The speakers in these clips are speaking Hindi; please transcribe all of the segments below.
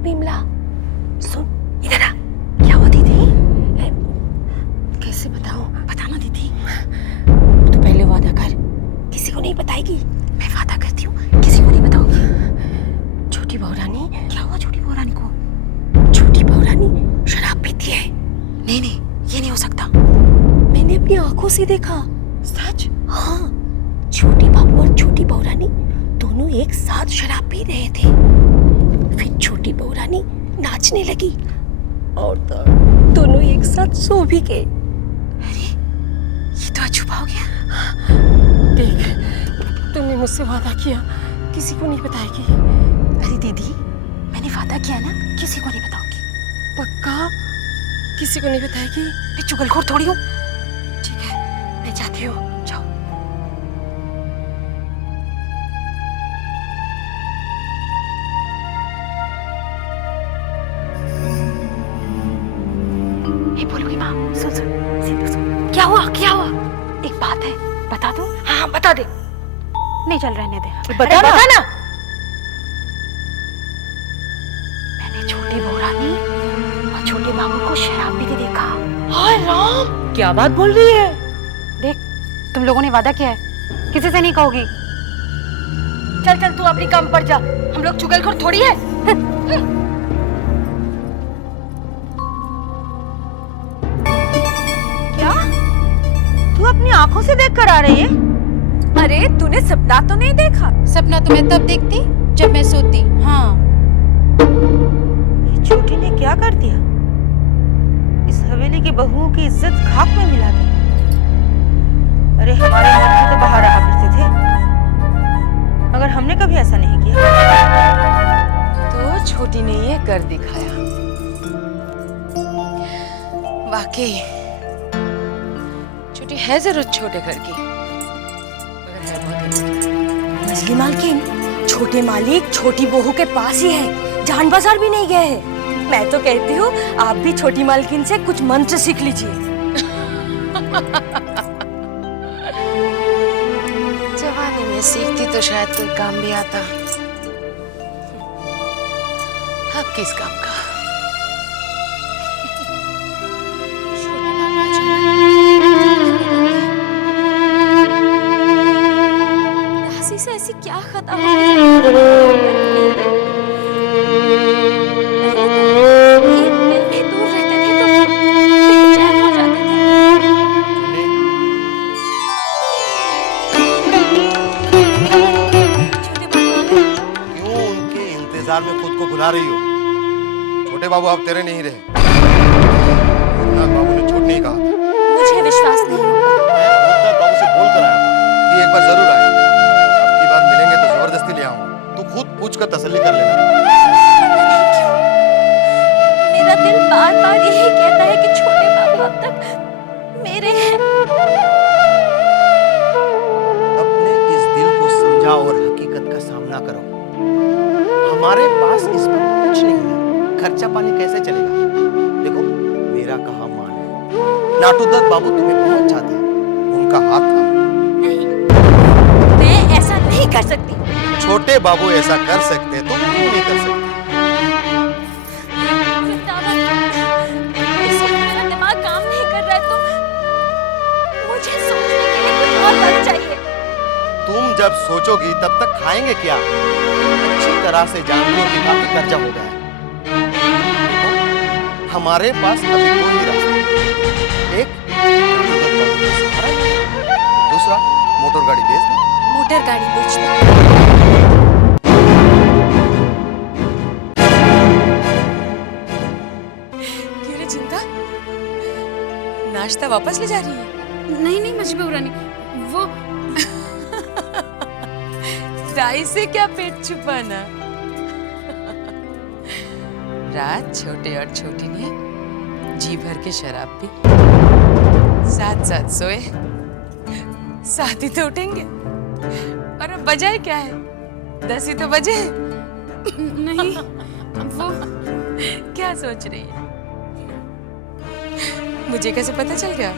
बिमला, सुन इधर आ। क्या हुआ दीदी? कैसे बताऊं? बताना दीदी। तू पहले वादा कर, किसी को नहीं बताएगी। मैं वादा करती हूँ, किसी को नहीं बताऊंगी। छोटी बहू रानी। क्या हुआ छोटी बहू रानी को? छोटी बहू रानी शराब पीती है। नहीं नहीं, ये नहीं हो सकता। मैंने अपनी आंखों से देखा। सच? हाँ, छोटी बाबू और छोटी बहू रानी दोनों एक साथ शराब पी रहे थे। फिर छोटी बहू रानी नाचने लगी और दोनों एक साथ सो भी गए। अरे ये तो अछूबा हो गया। देख, तुमने मुझसे वादा किया किसी को नहीं बताएगी। अरे दीदी, मैंने वादा किया ना, किसी को नहीं बताऊंगी। पक्का? किसी को नहीं बताएगी? मैं चुगलखोर थोड़ी हूँ। ठीक है, मैं जाती हूँ। जाओ। ये बोलूंगी माँ। सुन सुन, सीधे सुन। क्या हुआ? क्या हुआ? एक बात है, बता दो? हाँ बता दे। नहीं चल, रहने दे। बता ना। मैंने छोटी बहू रानी और छोटे बाबू को शराब पीते देखा। हाय राम, क्या बात बोल रही है? देख, तुम लोगों ने वादा किया है, किसी से नहीं कहोगी। चल चल, तू अपनी काम पर जा। हम लोग चुगलखोर थोड़ी है। क्या? तू अपनी आंखों से देख कर आ रही है? अरे तूने सपना तो नहीं देखा? सपना तो मैं तब देखती जब मैं सोती। हाँ। ये छोटी ने क्या कर दिया? इस हवेली की बहुओं की इज्जत खाक में मिला दी। अरे हमारे मर्द तो बाहर रहा करते थे, मगर हमने कभी ऐसा नहीं किया। तो छोटी ने ये कर दिखाया। वाकई छोटी है जरूर छोटे घर की, मगर है बहुत। मछली मालकिन, छोटे मालिक छोटी बहू के पास ही है, जान बाजार भी नहीं गए हैं। मैं तो कहती हूँ आप भी छोटी मालकिन से कुछ मंत्र सीख लीजिए। जवानी में सीखती तो शायद कोई काम भी आता। अब किस काम का? राशि से ऐसी क्या खता हो गई? में खुद को भुला रही हो। छोटे बाबू अब तेरे नहीं रहे। भूतनाथ बाबू ने झूठ नहीं कहा। मुझे विश्वास नहीं होगा। मैं भूतनाथ बाबू से बोल कर आया था कि एक बार जरूर आए। अब की बार मिलेंगे तो जबरदस्ती ले आऊंगा। तू खुद पूछ कर तसल्ली कर लेना। मेरा दिल बार बार यही कहता है कि छोटे बाबू अब तक मेरे हैं। अपने इस दिल को समझाओ और हकीकत का सामना करो। हमारे पास इस पर कुछ नहीं है, खर्चा पानी कैसे चलेगा? देखो, मेरा कहा मान है। नाटूदत्त बाबू तुम्हें बहुत चाहते हैं, उनका हाथ थामो। नहीं, मैं ऐसा नहीं कर सकती। छोटे बाबू ऐसा कर सकते तो क्यों नहीं कर सकते? इस वक्त मेरा दिमाग काम नहीं कर रहा है, तो मुझे सोचने के लिए कुछ और वक्त चाहिए। तुम जब सोचोगी तब तक खाएंगे क्या? अच्छी तरह से जानती हो कि काफी कर्जा हो गया है। देखो, हमारे पास अभी दो ही रास्ते हैं। एक, दूसरा, मोटर गाड़ी बेच दो। मोटर गाड़ी बेच दो। क्यों रे चिंता, नाश्ता वापस ले जा रही है? नहीं नहीं मछली बहू रानी, वो दाई से क्या पेट छुपाना। रात छोटे और छोटी ने जी भर के शराब पी, साथ साथ सोए, साथ ही तो उठेंगे। और अब बजाए क्या है? 10 ही तो बजे। नहीं, वो क्या सोच रही है? मुझे कैसे पता चल गया?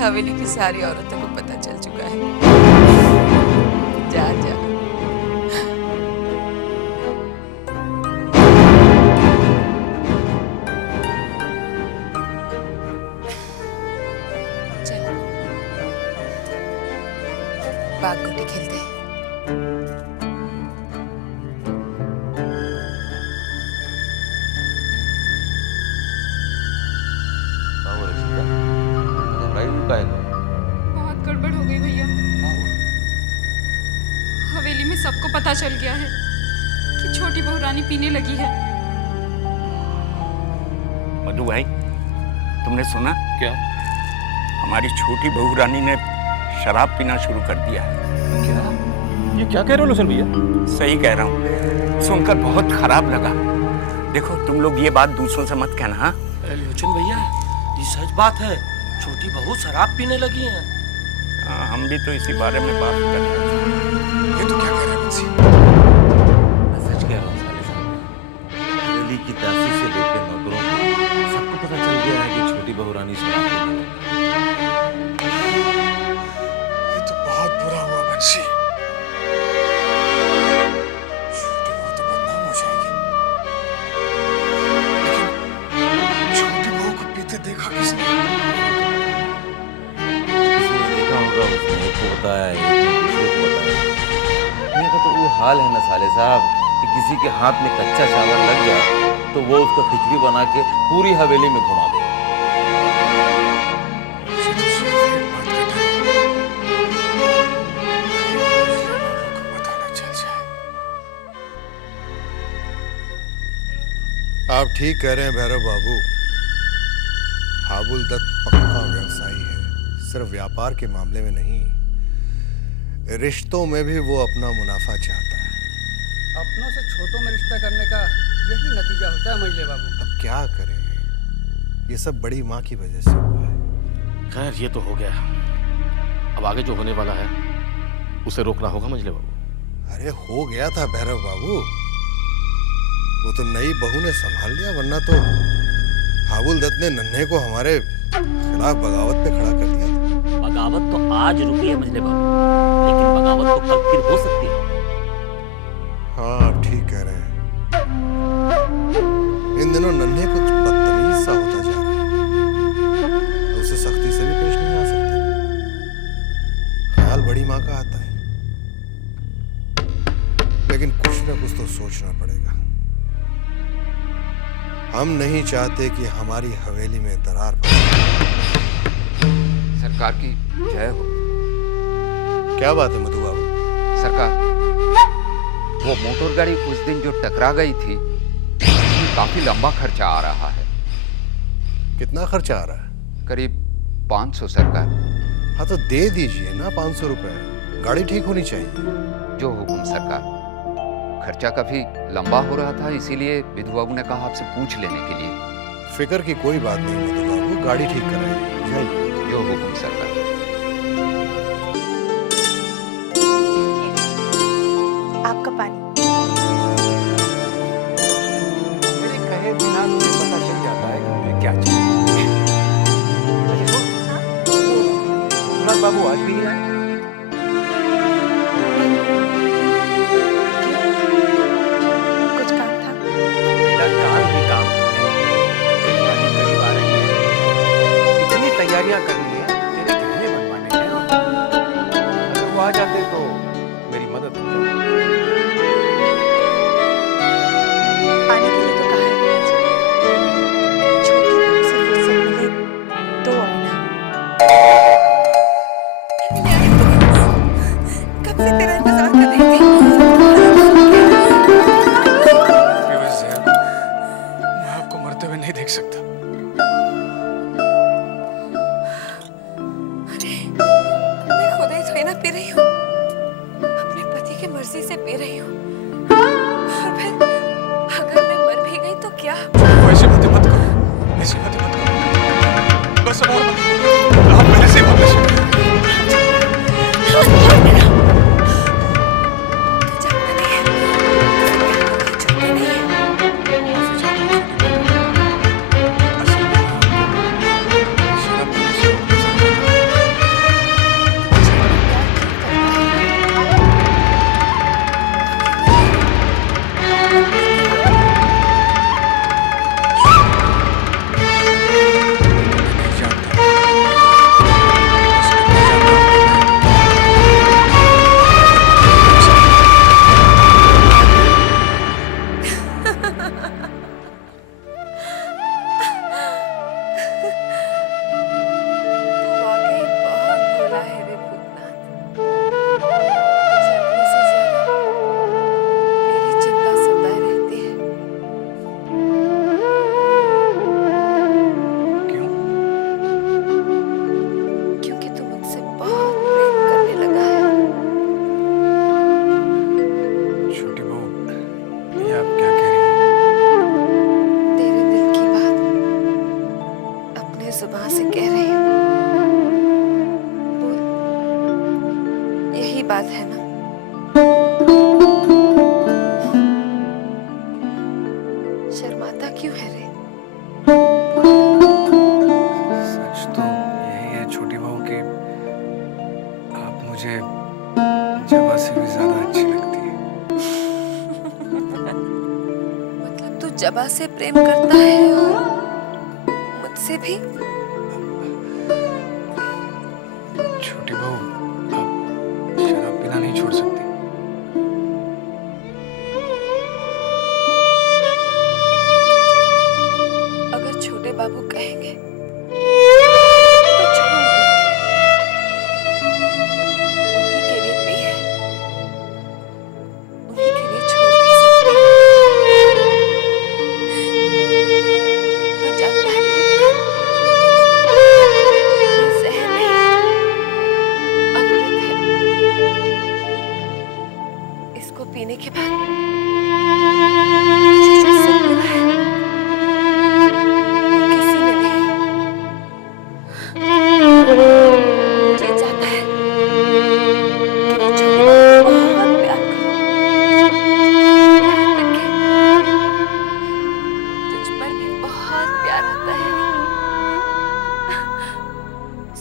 हवेली की सारी औरतों को पता चल चुका है। जा जा। गोटी खेलते हैं। बहुत गड़बड़ हो गई भैया। हवेली में सबको पता चल गया है कि छोटी बहू रानी पीने लगी है। मधु भाई, तुमने सुना? क्या? हमारी छोटी बहू रानी ने शराब पीना शुरू कर दिया है। क्या? ये क्या कह रहे हो लोसन भैया? सही कह रहा हूँ, सुनकर बहुत खराब लगा। देखो, तुम लोग ये बात दूसरों से मत कहना। हाँ लोचन भैया, ये सच बात है, छोटी बहू शराब पीने लगी है। हम भी तो इसी बारे में बात कर रहे थे। ये तो क्या कह रहे हैं बंसी? मैं सच कह रहा हूँ साले साहब, हवेली की दासी से लेकर नौकरों को सबको पता चल गया है कि छोटी बहू रानी शराब पीने लगी है। ये तो बहुत बुरा हुआ बंसी। छोटी बहू तो बदनाम हो जाएगी। लेकिन छोटी बहू को पीते देखा किसने? किसी ने देखा होगा, उसने एक को बताया, एक ने दूसरे को बताया। दुनिया का तो वो हाल है ना साले साहब कि किसी के हाथ में कच्चा चावल लग जाए तो वो उसका खिचड़ी बना के पूरी हवेली में घुमा दे। आप ठीक कह रहे हैं भैरव बाबू। हाबुल दत्त पक्का व्यवसायी है, सिर्फ व्यापार के मामले में नहीं, रिश्तों में भी वो अपना मुनाफा चाहता है। अपनों से छोटों में रिश्ता करने का यही नतीजा होता है मंजले बाबू। अब क्या करें, ये सब बड़ी माँ की वजह से हुआ है। खैर, ये तो हो गया, अब आगे जो होने वाला है उसे रोकना होगा मंजले बाबू। अरे हो गया था भैरव बाबू, वो तो नई बहू ने संभाल लिया, वरना तो हाबुल दत्त ने नन्हे को हमारे खिलाफ बगावत पे खड़ा कर दिया था। बगावत तो आज रुकी है मंजले बाबू, लेकिन बगावत तो कल फिर हो सकती है। हाँ, आप ठीक कह रहे हैं। इन दिनों नन्हे कुछ बदतमीज सा होता जा रहा है, तो उसे सख्ती से भी पेश नहीं आ सकते। ख्याल बड़ी माँ का आता है, लेकिन कुछ न कुछ तो सोचना पड़ेगा। हम नहीं चाहते कि हमारी हवेली में दरार पड़े। सरकार की जय हो। क्या बात है मधु बाबू? सरकार, वो मोटर गाड़ी उस दिन जो टकरा गई थी, उसमें काफी लंबा खर्चा आ रहा है। कितना खर्चा आ रहा है? करीब 500 सरकार। हाँ तो दे दीजिए ना 500 रुपए, गाड़ी ठीक होनी चाहिए। जो हुकुम सरकार। खर्चा काफी लंबा हो रहा था, इसीलिए विधु बाबू ने कहा आपसे पूछ लेने के लिए। फिक्र की कोई बात नहीं मधु बाबू, गाड़ी ठीक कराइए। जाइए। जो हुकुम सरकार। आपका पानी। मेरे कहे बिना तुम्हें पता चल जाता है कि मुझे क्या चाहिए। सुनत बाबू आज भी नहीं आए। कुछ काम था? मेरा काम ही काम है। दिवाली करीब आ रही है, इतनी तैयारियां करनी है, तेरे गहने बनवाने हैं। अगर वो आ जाते तो मेरी मदद हो जाती। पानी के लिए तो कहा है छोटी बहू से फुर्सत मिले तो आना। कब से तेरा इंतजार कर रही थी। मैं आपको मरते हुए नहीं देख सकता। अरे मैं खुद ही थोड़ी ना पी रही हूँ, अपने पति की मर्जी से पी रही हूँ। और फिर अगर मैं मर भी गई तो क्या? ऐसी बातें मत करो, ऐसी बातें मत करो। बस और मत करो। आप पहले से बहुत नशे में हैं। तू जानता नहीं है, छूटते नहीं है। माफी चाहता हूँ छोटी बहू। असल में शराब पीने से रोकना चाहता था। मैं नहीं जानता जबा से प्रेम करता है और मुझसे भी। छोटी बहू, आप शराब पीना नहीं छोड़ सकती। अगर छोटे बाबू कहेंगे तो छोड़ दूंगी। उन्हीं के लिए पी है, उन्हीं के लिए छोड़ भी सकती हूँ। तो जानता है ये जहर नहीं, अमृत है। इसको पीने के बाद मुझे जो सुख मिला है किसी ने नहीं। जी चाहता है कि मैं छोटे बाबू को बहुत प्यार करूं, यहाँ तक कि तुझ पर भी बहुत प्यार आता है।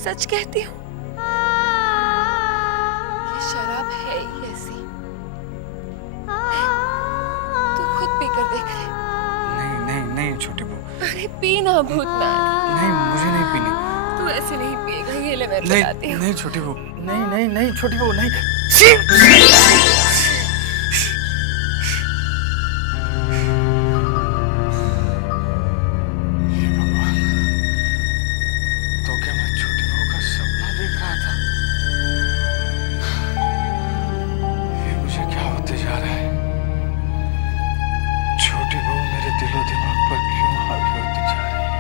सच कहती हूँ, ये शराब है ही ऐसी। तू खुद पीकर देख ले। नहीं नहीं नहीं छोटी बहू, अरे पीना भूतनाथ। नहीं मुझे नहीं पीनी। तू ऐसे नहीं पिएगा, ये ले मैं नहीं बताती हूँ। नहीं छोटी बहू, नहीं नहीं नहीं छोटी बहू, नहीं। हे भगवान, तो क्या मैं छोटी बहू का सपना देख रहा था? ये मुझे क्या होते जा रहा है? छोटी बहू मेरे दिलो दिमाग पर क्यों हावी होती जा रही है?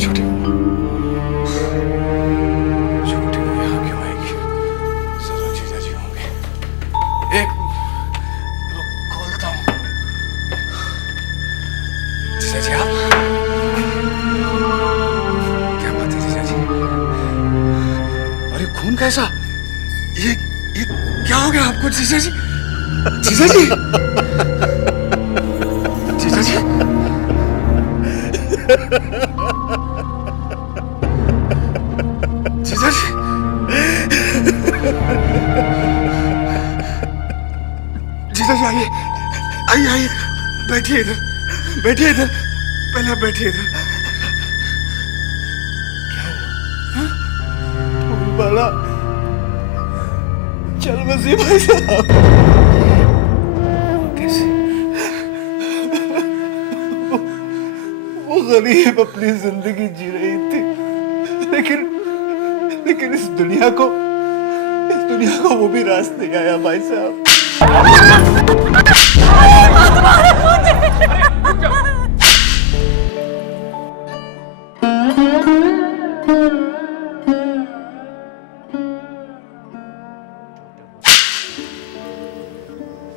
छोटी बहू, छोटी बहू यहाँ क्यों आएगी? जरूर जीजा जी होंगे। एक रुक, खोलता हूँ। जीजा जी आप? क्या बात है जीजा जी? अरे खून कैसा? ये क्या हो गया आपको जीजा जी? जीजा जी, जीजा जी, जीजा जी, जीजा जी आइए आइए आइए, बैठिए इधर, बैठिए इधर, पहले आप बैठिए इधर। क्या हुआ? बाला चल बसी भाई साहब। कैसे? वो गरीब अपनी जिंदगी जी रही थी, लेकिन इस दुनिया को वो भी रास नहीं आया भाई साहब।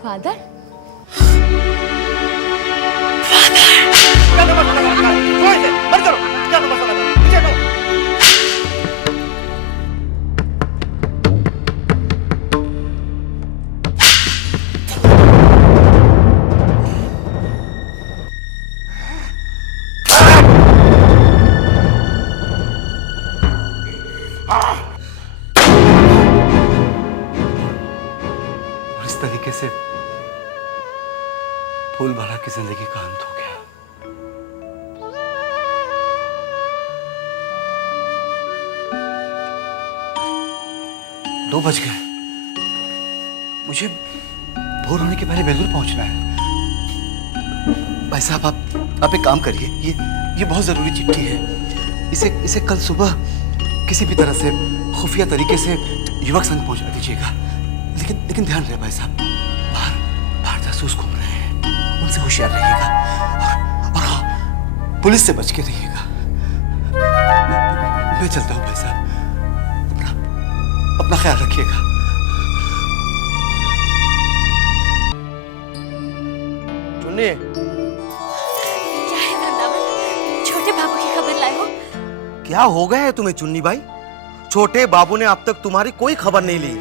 फादर, इस तरीके से फूलबाला की जिंदगी का अंत हो गया। 2 बज गए। मुझे भोर होने के पहले बेलूर पहुंचना है। भाई साहब आप एक काम करिए, ये बहुत जरूरी चिट्ठी है। इसे कल सुबह किसी भी तरह से खुफिया तरीके से युवक संघ पहुंचा दीजिएगा। लेकिन ध्यान रहे भाई साहब, बाहर जासूस घूम रहे हैं, उनसे होशियार रहिएगा। और हाँ, पुलिस से बच के रहिएगा। मैं चलता हूँ भाई साहब, अपना ख्याल रखिएगा। चुन्नी, क्या है वृंदावन? छोटे बाबू की खबर लाए हो? क्या हो गया है तुम्हें चुन्नी भाई? छोटे बाबू ने अब तक तुम्हारी कोई खबर नहीं ली,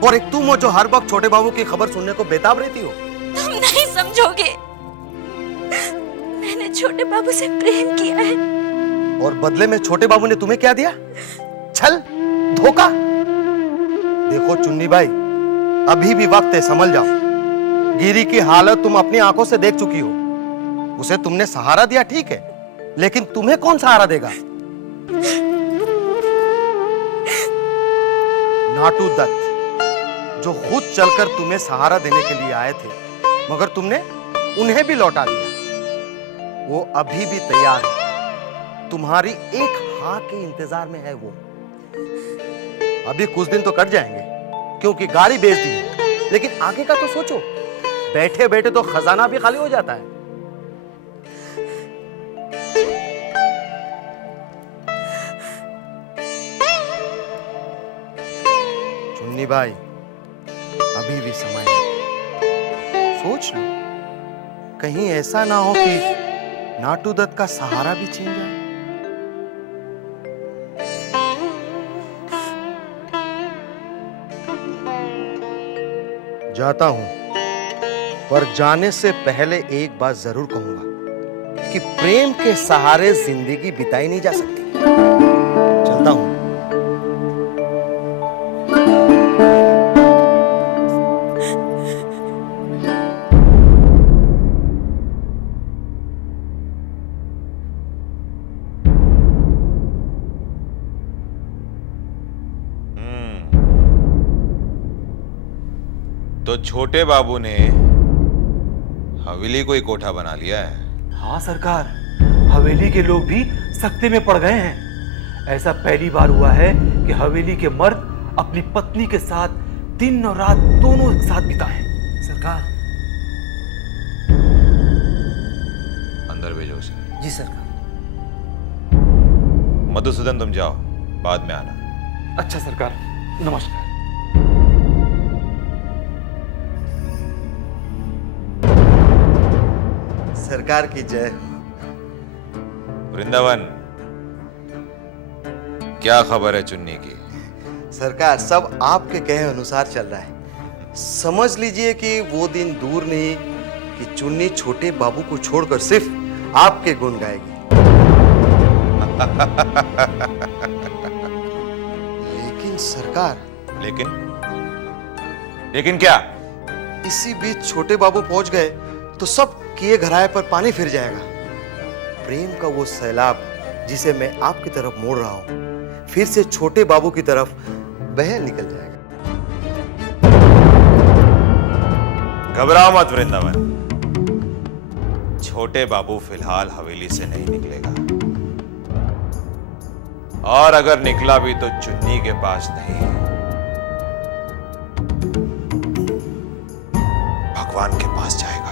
और एक तुम हो जो हर वक्त छोटे बाबू की खबर सुनने को बेताब रहती हो। तुम नहीं समझोगे, मैंने छोटे बाबू से प्रेम किया है। और बदले में छोटे बाबू ने तुम्हें क्या दिया? छल, धोखा। देखो चुन्नी भाई, अभी भी वक्त है, संभल जाओ। गिरी की हालत तुम अपनी आंखों से देख चुकी हो। उसे तुमने सहारा दिया ठीक है, लेकिन तुम्हें कौन सहारा देगा? नाटू दत्त जो खुद चलकर तुम्हें सहारा देने के लिए आए थे, मगर तुमने उन्हें भी लौटा दिया। वो अभी भी तैयार है, तुम्हारी एक हाँ के इंतजार में है। वो अभी कुछ दिन तो कट जाएंगे क्योंकि गाड़ी बेच दी है, लेकिन आगे का तो सोचो। बैठे बैठे तो खजाना भी खाली हो जाता है। चुन्नी भाई, अभी भी समय है, सोच लो। कहीं ऐसा ना हो कि नाटू दत्त का सहारा भी छीन जाए। जाता हूं, पर जाने से पहले एक बात जरूर कहूंगा कि प्रेम के सहारे जिंदगी बिताई नहीं जा सकती। चलता हूं। तो छोटे बाबू ने हवेली को ही कोठा बना लिया है। हाँ सरकार, हवेली के लोग भी सख्ते में पड़ गए हैं। ऐसा पहली बार हुआ है कि हवेली के मर्द अपनी पत्नी के साथ दिन और रात दोनों एक साथ बिताएं। सरकार। अंदर भेजो उसे। जी सरकार। मधुसूदन तुम जाओ, बाद में आना। अच्छा सरकार, नमस्कार। सरकार की जय हो। वृंदावन, क्या खबर है चुन्नी की? सरकार, सब आपके कहे अनुसार चल रहा है। समझ लीजिए कि वो दिन दूर नहीं कि चुन्नी छोटे बाबू को छोड़कर सिर्फ आपके गुण गाएगी। लेकिन सरकार। लेकिन क्या? इसी बीच छोटे बाबू पहुंच गए तो सब किए घराए पर पानी फिर जाएगा। प्रेम का वो सैलाब जिसे मैं आपकी तरफ मोड़ रहा हूं, फिर से छोटे बाबू की तरफ बह निकल जाएगा। घबराओ मत वृंदावन, छोटे बाबू फिलहाल हवेली से नहीं निकलेगा, और अगर निकला भी तो चुन्नी के पास नहीं, भगवान के पास जाएगा।